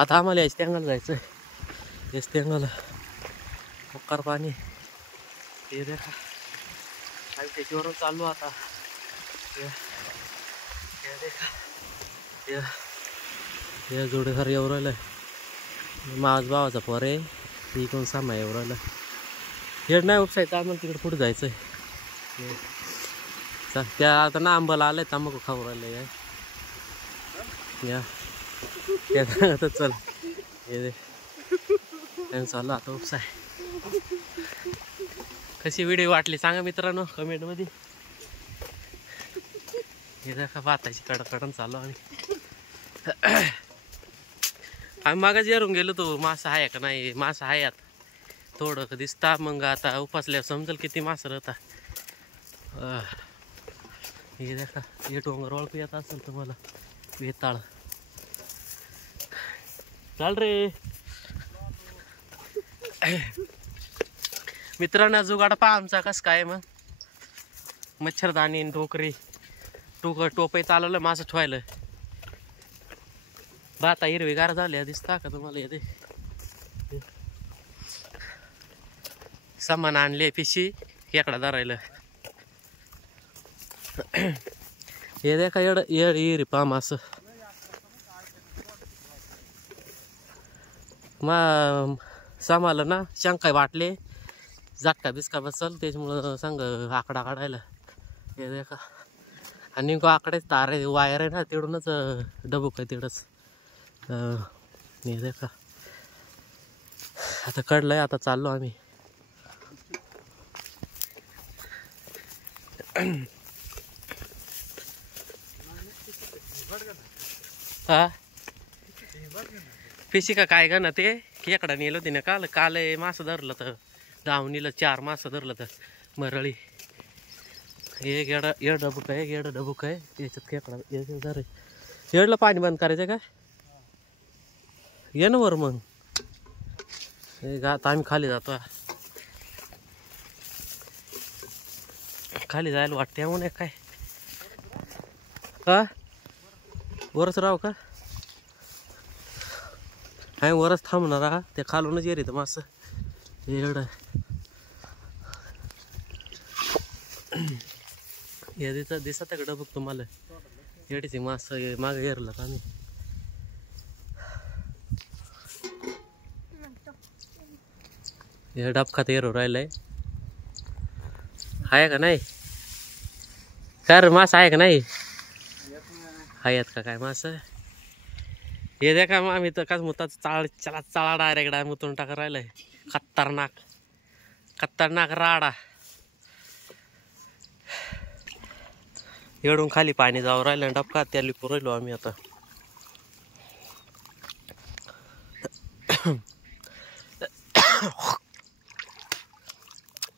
आता आम्हाला याच टँगाला जायचं आहे. याच टँगाला मोकार पाणी हे देखा. आम्ही त्याच्यावरून चाललो आता. हे देखा या जोडीदार येऊ राहिलाय. माझ भावाचा पोर आहे. ती कोण सामा येऊ राहिला. हेड नाही उपसायचं आम्हाला तिकडे पुढे जायचं आहे. त्या आता ना आंबाला आलाय तांबाखू खाऊ राहिलं या आता चल हे चालू आता उपसाय. कशी व्हिडिओ वाटली सांगा मित्रांनो कमेंटमध्ये. हे देखा भाताची कडकडण चालू आम्ही मागाच येरून गेलो तो मासा आहे का नाही. मासा आहे आता थोडं दिसता. मग आता उपासल्यावर समजेल किती मासा राहता. हे देखा हे डोंगर ओळखू येत असेल तुम्हाला वेताळ. चाल रे मित्रांनो जुगाड पहा आमचा कस काय. मग मच्छरदाणी टोकरी टोपही चालवलं मासं ठेवायला. भाता हिरवीगार झाल्या दिसता का तुम्हाला. येते सामान आणले पिशी खेकडा धरायला. हे देखा येड हिरी पा मास. सामाला ना शंका वाटले झटका बिस्का बसल त्याच्यामुळं सांग आकडा काढायला. हे देखा आणि नेमकं आकडेच तार आहे वायर आहे ना तिकडूनच डबूक आहे तिकडंच. हे देखा आता कडलंय. आता चाललो आम्ही. हा पिशी का काय ग ना ते खेकडा नेलं होती ना काल मासं धरलं तर दावणीला 4 मासं धरलं तर मरळी. एक येड डबूक आहे येड डबूक आहे याच्यात खेकडा धर. येडला पाणी बंद करायचं का ये ना वर. मग आता आम्ही खाली जातो. खाली जायला वाटते म्हणून काय हा वरच राहू का. आम्ही वरच थांबणार. ते खालूनच ये रे तर मास येड. या दिसत का डबूक तुम्हाला. येडीचे मास मागे गेरला आम्ही. हे डबखात येरू राहिलंय. आहे का नाही काय रे मास आहे का नाही. आहेत का काय मास. हे देखा आम्ही तर काच मुताच चाळा डायरेक्ट मुतून टाका राहिलाय. खतरनाक राडा. येडून खाली पाणी जाऊ राहिलं डबका त्याला पुरवलो आम्ही आता.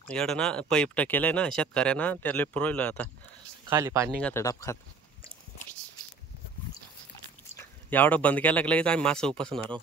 येड ना पाईप केलंय ना शेतकऱ्यांना त्याला पुरवलं आता. खाली पाणी निघत डबखात. एवढं बंद केलं की लगेच आम्ही मासं उपसणार आहोत.